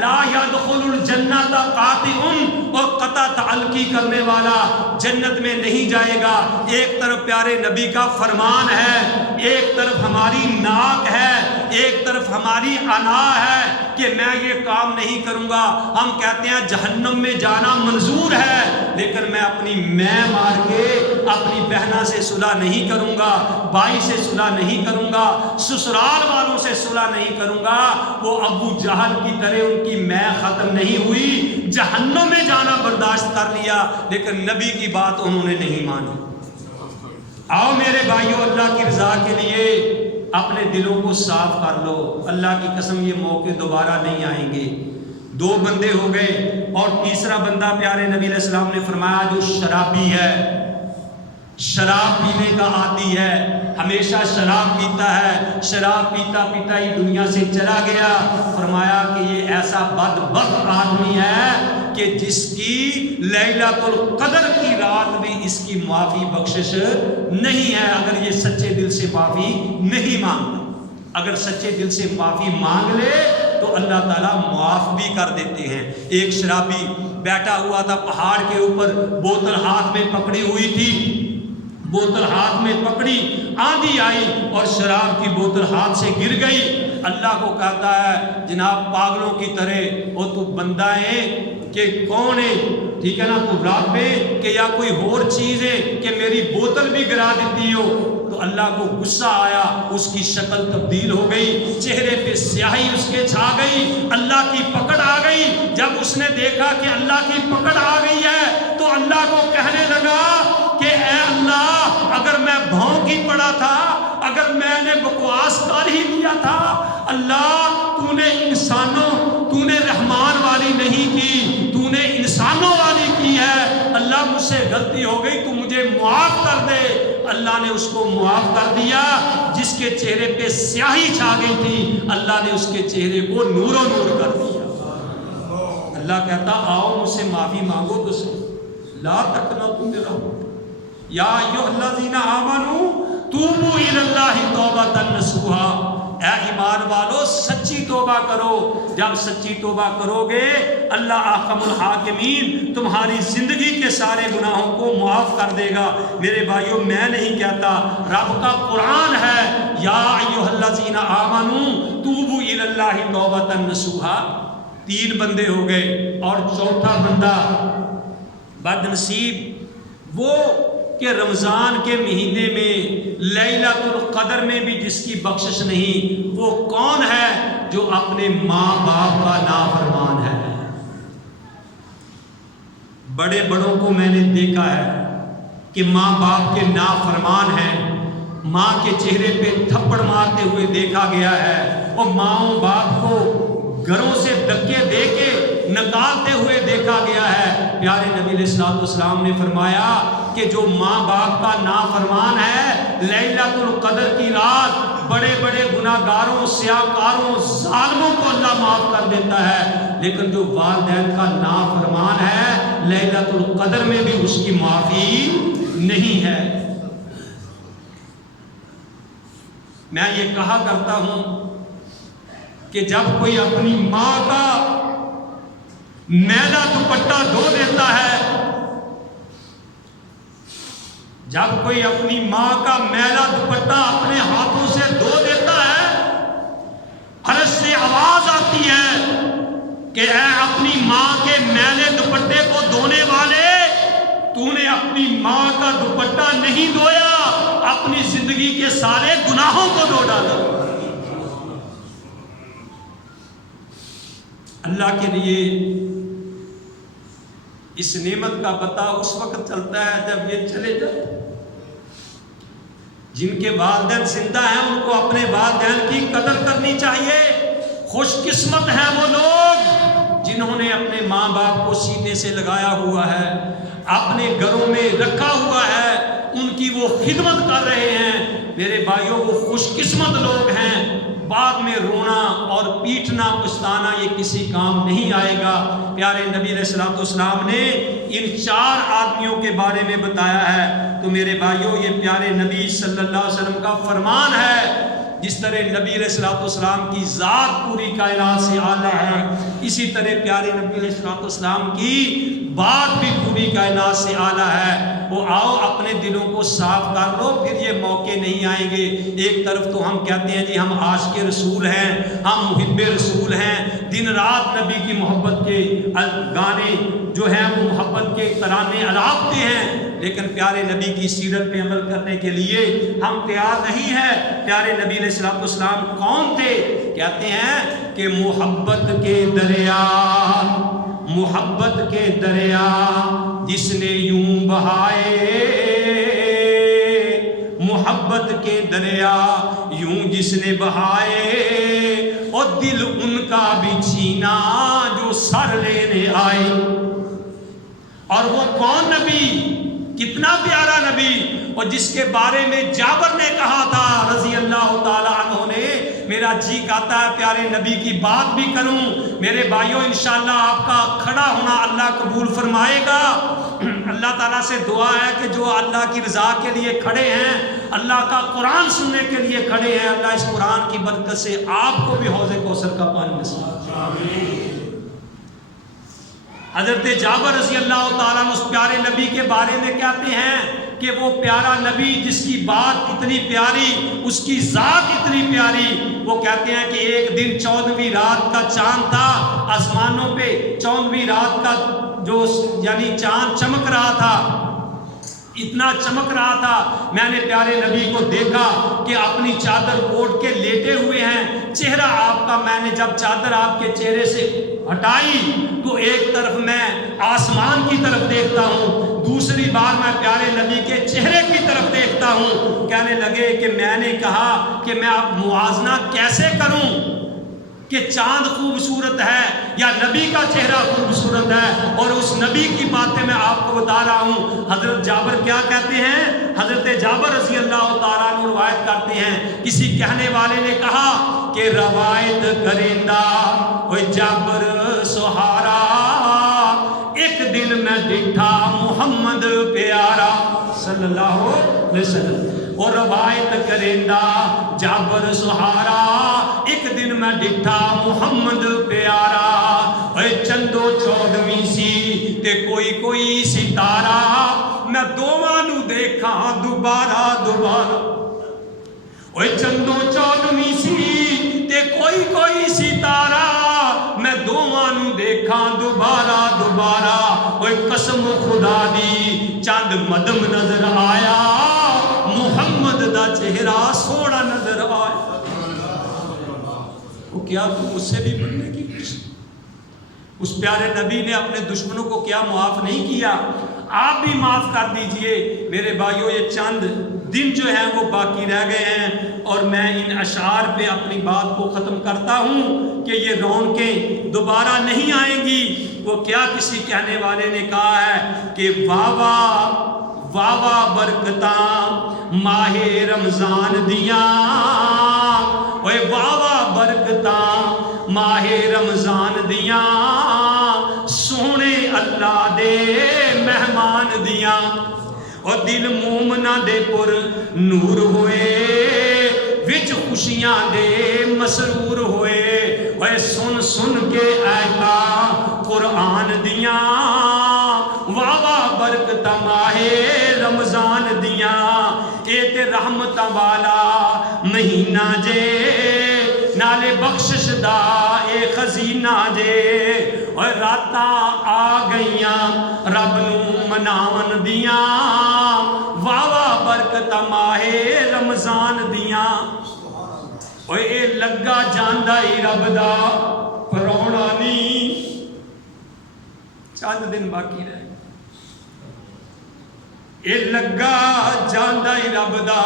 لا يدخل الجنۃ قاطع، اور قطع تعلقی کرنے والا جنت میں نہیں جائے گا۔ ایک طرف پیارے نبی کا فرمان ہے، ایک طرف ہماری ناک ہے، ایک طرف ہماری انا ہے کہ میں یہ کام نہیں کروں گا۔ ہم کہتے ہیں جہنم میں جانا منظور ہے، لیکن میں اپنی میں مار کے اپنی بہنہ سے صلح نہیں کروں گا، بھائی سے صلح نہیں کروں گا، سسرال والوں سے صلح نہیں کروں گا۔ وہ ابو جہل کی طرح ان کی میں ختم نہیں ہوئی، جہنم میں جانا برداشت کر لیا، لیکن نبی کی بات انہوں نے نہیں مانی۔ آؤ میرے بھائیوں، اللہ کی رضا کے لیے اپنے دلوں کو صاف کر لو۔ اللہ کی قسم یہ موقع دوبارہ نہیں آئیں گے۔ دو بندے ہو گئے، اور تیسرا بندہ پیارے نبی علیہ السلام نے فرمایا جو شرابی ہے، شراب پینے کا عادی ہے، ہمیشہ شراب پیتا ہے، شراب پیتا پیتا ہی دنیا سے چلا گیا۔ فرمایا کہ یہ ایسا بدبخت آدمی ہے کہ جس کی لیلۃ القدر کی رات بھی اس کی معافی بخشش نہیں ہے، اگر یہ سچے دل سے معافی نہیں مانگتا۔ اگر سچے دل سے معافی مانگ لے تو اللہ تعالیٰ معاف بھی کر دیتے ہیں۔ ایک شرابی بیٹھا ہوا تھا پہاڑ کے اوپر، بوتل ہاتھ میں پکڑی ہوئی تھی، بوتل ہاتھ میں پکڑی، آندھی آئی اور شراب کی بوتل ہاتھ سے گر گئی۔ اللہ کو کہتا ہے جناب پاگلوں کی طرح وہ تو بندہ ہے کہ کون ہے، ٹھیک ہے نا، تو رب ہے کہ یا کوئی اور چیز ہے کہ میری بوتل بھی گرا دیتی ہو۔ تو اللہ کو غصہ آیا، اس کی شکل تبدیل ہو گئی، چہرے پہ سیاہی اس کے چھا گئی، اللہ کی پکڑ آ گئی۔ جب اس نے دیکھا کہ اللہ کی پکڑ آ گئی ہے تو اللہ کو کہنے لگا کہ اے اللہ، اگر میں بھونک ہی پڑا تھا، اگر میں نے بکواس کر ہی لیا تھا، اللہ تو نے انسانوں، تو نے رحمان والی نہیں کی، تو نے انسانوں والی کی ہے۔ اللہ مجھ سے غلطی ہو گئی، تو مجھے معاف کر دے۔ اللہ نے اس کو معاف کر دیا۔ جس کے چہرے پہ سیاہی چھا گئی تھی، اللہ نے اس کے چہرے کو نور و نور کر دیا۔ اللہ کہتا آؤ مجھ سے معافی مانگو تو صحیح، لا تقنطوا من رحمت یا ایھا الذین آمنوا توبوا الی اللہ توبۃ نصوحا۔ اے ایمان والو سچی توبہ کرو، جب سچی توبہ کرو گے اللہ احکم الحاکمین تمہاری زندگی کے سارے گناہوں کو معاف کر دے گا۔ میرے بھائیوں میں نہیں کہتا، رب کا قرآن ہے، یا ایھا الذین آمنوا توبوا الی اللہ توبۃ نصوحا۔ تین بندے ہو گئے، اور چوتھا بندہ بد نصیب وہ کہ رمضان کے مہینے میں لیلۃ القدر میں بھی جس کی بخشش نہیں۔ وہ کون ہے؟ جو اپنے ماں باپ کا نافرمان ہے۔ بڑے بڑوں کو میں نے دیکھا ہے کہ ماں باپ کے نافرمان ہیں، ماں کے چہرے پہ تھپڑ مارتے ہوئے دیکھا گیا ہے، اور ماں باپ کو گھروں سے دھکے دے کے نکالتے ہوئے دیکھا گیا ہے۔ پیارے نبی علیہ السلام نے فرمایا کہ جو ماں باپ کا نافرمان ہے لیلۃ القدر کی رات بڑے بڑے گناہگاروں، سیاہکاروں، ظالموں کو اللہ معاف کر دیتا ہے، لیکن جو والدین کا نافرمان ہے لیلۃ القدر میں بھی اس کی معافی نہیں ہے۔ میں یہ کہا کرتا ہوں کہ جب کوئی اپنی ماں کا میلا دوپٹہ دھو دیتا ہے، جب کوئی اپنی ماں کا میلا دوپٹہ اپنے ہاتھوں سے دھو دیتا ہے، عرش سے آواز آتی ہے کہ اے اپنی ماں کے میلے دوپٹے کو دھونے والے، تو نے اپنی ماں کا دوپٹہ نہیں دھویا، اپنی زندگی کے سارے گناہوں کو دھو ڈالا۔ اللہ کے لیے اس نعمت کا پتہ اس وقت چلتا ہے جب یہ چلے جائے۔ جن کے والدین زندہ ہیں ان کو اپنے والدین کی قدر کرنی چاہیے۔ خوش قسمت ہیں وہ لوگ جنہوں نے اپنے ماں باپ کو سینے سے لگایا ہوا ہے، اپنے گھروں میں رکھا ہوا ہے، ان کی وہ خدمت کر رہے ہیں۔ میرے بھائیوں، وہ خوش قسمت لوگ ہیں۔ بعد میں رونا اور پیٹنا پچھتانا یہ کسی کام نہیں آئے گا۔ پیارے نبی علیہ السلام نے ان 4 آدمیوں کے بارے میں بتایا ہے۔ تو میرے بھائیوں، یہ پیارے نبی صلی اللہ علیہ وسلم کا فرمان ہے۔ جس طرح نبی علیہ السلام کی ذات پوری کائنات سے اعلیٰ ہے، اسی طرح پیارے نبی علیہ السلام کی بات بھی پوری کائنات سے اعلیٰ ہے۔ وہ آؤ اپنے دلوں کو صاف کر لو، پھر یہ موقع نہیں آئیں گے۔ ایک طرف تو ہم کہتے ہیں جی ہم عاشق رسول ہیں، ہم محب رسول ہیں، دن رات نبی کی محبت کے گانے جو ہیں وہ محبت کے ترانے الاپتے ہیں، لیکن پیارے نبی کی سیرت پہ عمل کرنے کے لیے ہم تیار نہیں ہیں۔ پیارے نبی علیہ السلام کون تھے؟ کہتے ہیں کہ محبت کے دریا، محبت کے دریا جس نے یوں بہائے، محبت کے دریا یوں جس نے بہائے، اور دل ان کا بھی چھینا جو سر لینے آئے۔ اور وہ کون نبی، کتنا پیارا نبی، اور جس کے بارے میں جابر نے کہا تھا رضی اللہ تعالیٰ عنہ نے، میرا جی کہتا ہے پیارے نبی کی بات بھی کروں۔ میرے بھائیوں، انشاءاللہ آپ کا کھڑا ہونا اللہ قبول فرمائے گا۔ اللہ تعالیٰ سے دعا ہے کہ جو اللہ کی رضا کے لیے کھڑے ہیں، اللہ کا قرآن سننے کے لیے کھڑے ہیں، اللہ اس قرآن کی برکت سے آپ کو بھی حوض کوثر کا پانی نصیب فرمائے۔ حضرت جابر رضی اللہ تعالیٰ اس پیارے نبی کے بارے میں کہتے ہیں کہ وہ پیارا نبی جس کی بات اتنی پیاری، اس کی ذات اتنی پیاری، وہ کہتے ہیں کہ ایک دن 14ویں رات کا چاند تھا، آسمانوں پہ 14ویں رات کا جو یعنی چاند چمک رہا تھا، اتنا چمک رہا تھا، میں نے پیارے نبی کو دیکھا کہ اپنی چادر اوڑھ کے لیٹے ہوئے ہیں، چہرہ آپ کا، میں نے جب چادر آپ کے چہرے سے ہٹائی تو ایک طرف میں آسمان کی طرف دیکھتا ہوں، دوسری بار میں پیارے نبی کے چہرے کی طرف دیکھتا ہوں۔ کہنے لگے کہ میں نے کہا کہ میں اب موازنہ کیسے کروں کہ چاند خوبصورت ہے یا نبی کا چہرہ خوبصورت ہے، اور اس نبی کی باتیں میں آپ کو بتا رہا ہوں۔ حضرت جابر کیا کہتے ہیں؟ حضرت جابر رضی اللہ تعالیٰ عنہ روایت کرتے ہیں، کسی کہنے والے نے کہا کہ روایت کرندہ کوئی جابر سہارا، ایک دن میں ڈٹھا محمد پیارا صلی اللہ علیہ وسلم، اور روایت کرندہ جابر سہارا، ایک دن میں ڈٹھا محمد پیارا، اے چندو چودویں سی تے کوئی ستارہ، میں دوواں نو دیکھا دوبارہ دوبارہ، اے چندو چودویں سی تے کوئی ستارہ، میں دوواں نو دیکھا دوبارہ دوبارہ، اے قسم خدا دی چند مدم نظر آیا، محمد دا چہرہ سوڑا نظر آیا۔ وہ کیا تم اس سے بھی بڑھنے کی کوشش؟ اس پیارے نبی نے اپنے دشمنوں کو کیا معاف نہیں کیا؟ آپ بھی معاف کر دیجئے۔ میرے بھائیوں، یہ چند دن جو ہیں وہ باقی رہ گئے ہیں، اور میں ان اشعار پہ اپنی بات کو ختم کرتا ہوں کہ یہ رونقیں دوبارہ نہیں آئیں گی۔ وہ کیا کسی کہنے والے نے کہا ہے کہ واہ واہ واہ واہ برکتاں ماہ رمضان دیاں اوے واوا برکتاں ماہ رمضان دیاں سونے اللہ دے مہمان دیاں اور دل مومنا دے پر نور ہوئے وچ خوشیاں دے مسرور ہوئے اوے سن سن کے آیتا قرآن دیاں واوا برکت ماہ رمضان دیاں اے تے رحمت والا مہینہ جے نالے بخشش دا اے خزینہ جے اور راتاں آ گئیاں رب نو مناون دیاں واوا برکت ماہ رمضان دیاں اور اے لگا جاندہ ہی رب دا پرونا نہیں چند دن باقی رہے اے لگا جاندہ ہی رب دا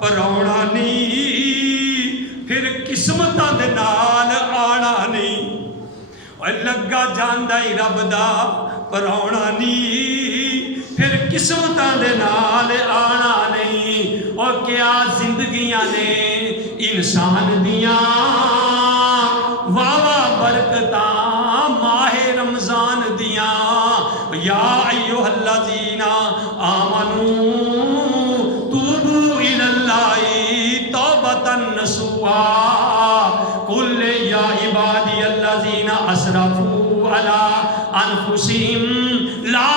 پرونا نہیں پھر قسمتاں دے نال آنا نہیں اے لگا جاندہ ہی رب دا پرونا نہیں پھر قسمتاں دے نال آنا نہیں اور کیا زندگیاں نے انسان دیاں واوا برکتاں ماہ رمضان دیاں یا ایوہ الذین آمنوا توبوا الی اللہ توبۃ نصوحا قل یا عبادی الذین اسرفوا علی انفسہم لا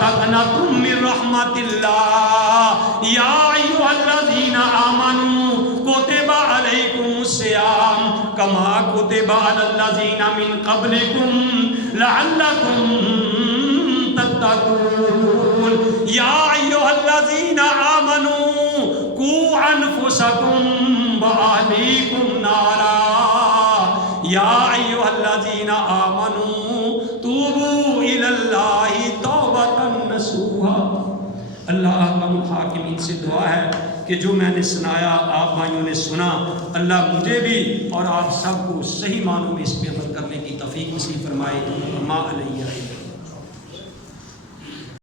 تقنطوا من رحمت اللہ یا ایوہ الذین آمنوا کتب علیکم الصیام کما کتب علی الذین من قبلکم لعلکم تتقون یا ایوہ الذین آمنوا قوا انفسکم واہلیکم نارا یا ایوہ الذین آمنوا توبوا الی اللہ توبۃ نصوحا۔ اللہ احکم الحاکمین سے دعا ہے کہ جو میں نے سنایا آپ بھائیوں نے سنا، اللہ مجھے بھی اور آپ سب کو صحیح معنوں میں اس پہ عمل کرنے کی توفیق نصیب فرمائے۔ ما علیہ